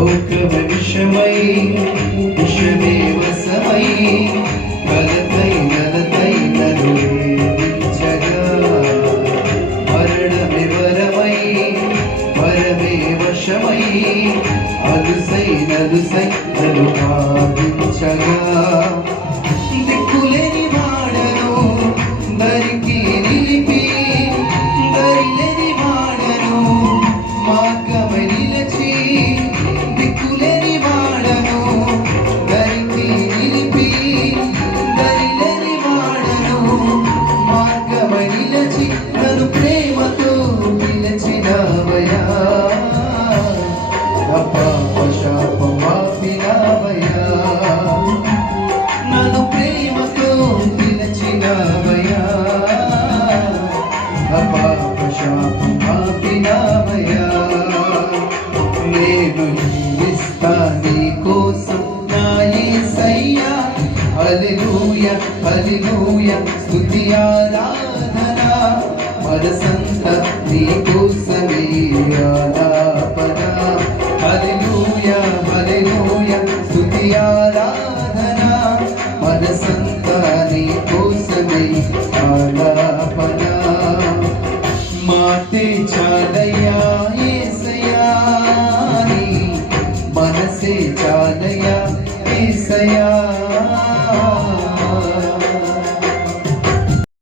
లోకమ విషమై విషమే వశమై కలతై నలతై నన్ను వేధించగా మరణమే వరమై వరమే వశమై అలుసై నలుసై నన్ను బాధించగా దిక్కులేని వాడను దరికి నిలిపి దరిలేని వాడను మార్గమై నిలచి దిక్కులేని వాడను దరికి నిలిపి దరిలేని వాడను మార్గమై నిలచి నన్ను ప్రేమతో పిలిచినవయా పాప శాపం ఆపినవయా నన్ను ప్రేమతో పిలిచినవయా పాప శాపం ఆపినవయా నేను జీవిస్తా నీ కోసం నా యేసయ్యా హల్లెలూయా హల్లెలూయా స్తుతి ఆరాధన మనసంతా నీ కోసమే ఆరాధన